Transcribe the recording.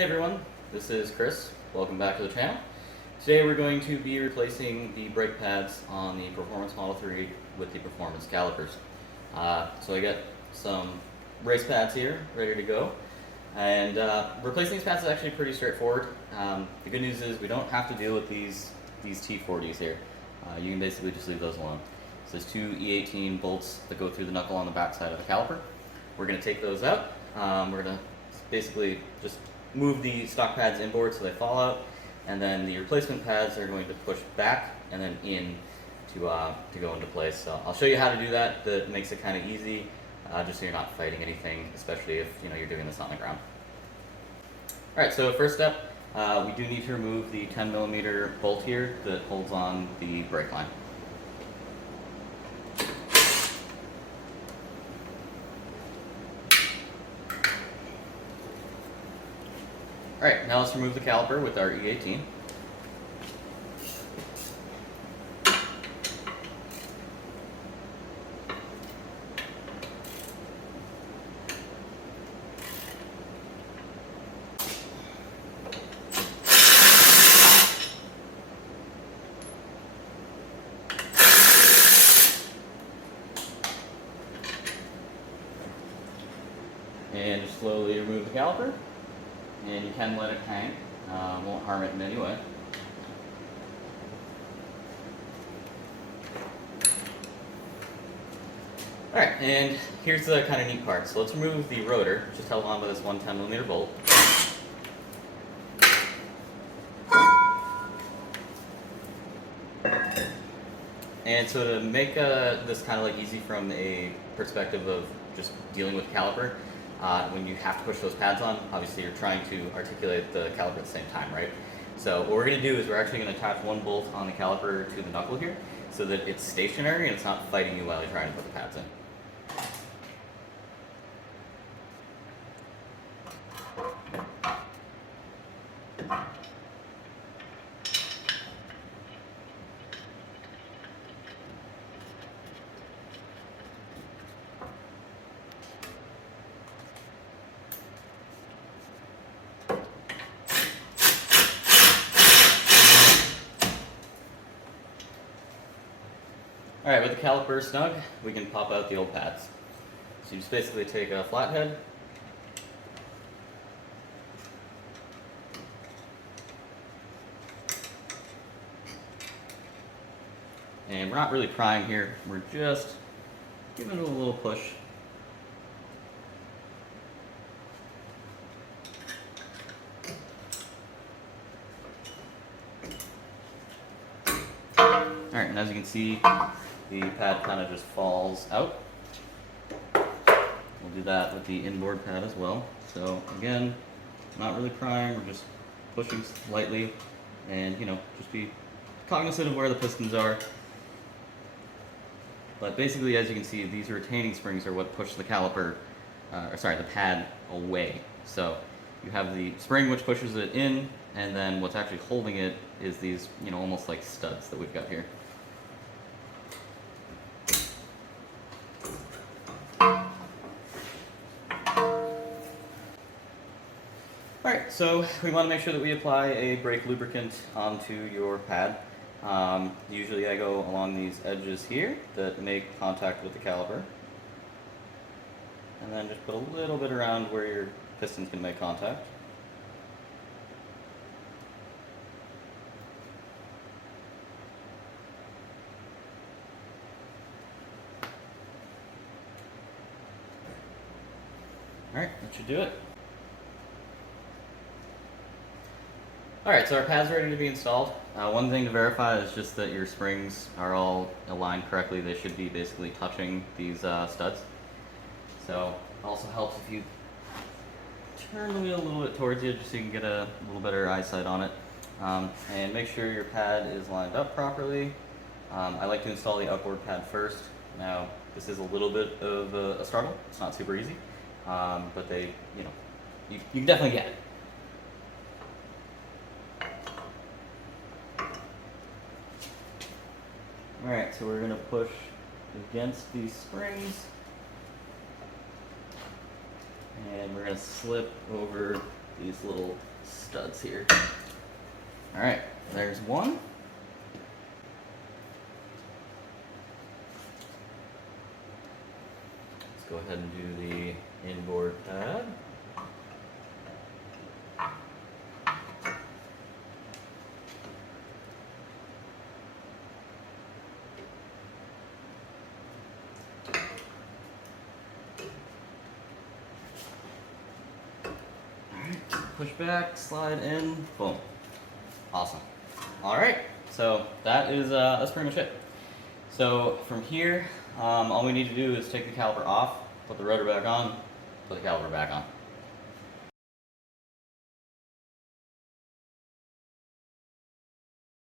Hey everyone, this is Chris. Welcome back to the channel. Today we're going to be replacing the brake pads on the Performance Model 3 with the Performance Calipers. So I got some race pads here ready to go, and replacing these pads is actually pretty straightforward. The good news is we don't have to deal with these T40s here. You can basically just leave those alone. So there's two E18 bolts that go through the knuckle on the back side of the caliper. We're going to take those out. We're going to basically just move the stock pads inboard so they fall out, and then the replacement pads are going to push back and then in to go into place. So I'll show you how to do that. That makes it kind of easy, just so you're not fighting anything, especially if you're doing this on the ground. All right, so first step, we do need to remove the 10mm bolt here that holds on the brake line. Alright, now let's remove the caliper with our E18. And just slowly remove the caliper. And you can let it hang, won't harm it in any way. Alright, and here's the kind of neat part. So let's remove the rotor, just held on by this one 10mm bolt. And so to make this kind of like easy from a perspective of just dealing with the caliper, when you have to push those pads on, obviously you're trying to articulate the caliper at the same time, right? So what we're going to do is we're actually going to attach one bolt on the caliper to the knuckle here so that it's stationary and it's not fighting you while you're trying to put the pads in. Alright, with the caliper snug, we can pop out the old pads. So you just basically take a flathead, and we're not really prying here, we're just giving it a little push. Alright, and as you can see, the pad kind of just falls out. We'll do that with the inboard pad as well. So again, not really prying, we're just pushing lightly, and just be cognizant of where the pistons are. But basically, as you can see, these retaining springs are what push the caliper, the pad away. So you have the spring which pushes it in, and then what's actually holding it is these, almost like studs that we've got here. Alright, so we want to make sure that we apply a brake lubricant onto your pad. Usually I go along these edges here that make contact with the caliper. And then just put a little bit around where your pistons can make contact. Alright, that should do it. Alright, so our pad's ready to be installed. One thing to verify is just that your springs are all aligned correctly. They should be basically touching these studs. So it also helps if you turn the wheel a little bit towards you just so you can get a little better eyesight on it. And make sure your pad is lined up properly. I like to install the upward pad first. Now, this is a little bit of a struggle. It's not super easy, but you can definitely get it. Alright, so we're going to push against these springs, and we're going to slip over these little studs here. All right, there's one. Let's go ahead and do the inboard pad. Push back, slide in, boom. Awesome. All right, so that is that's pretty much it. So from here, all we need to do is take the caliper off, put the rotor back on, put the caliper back on.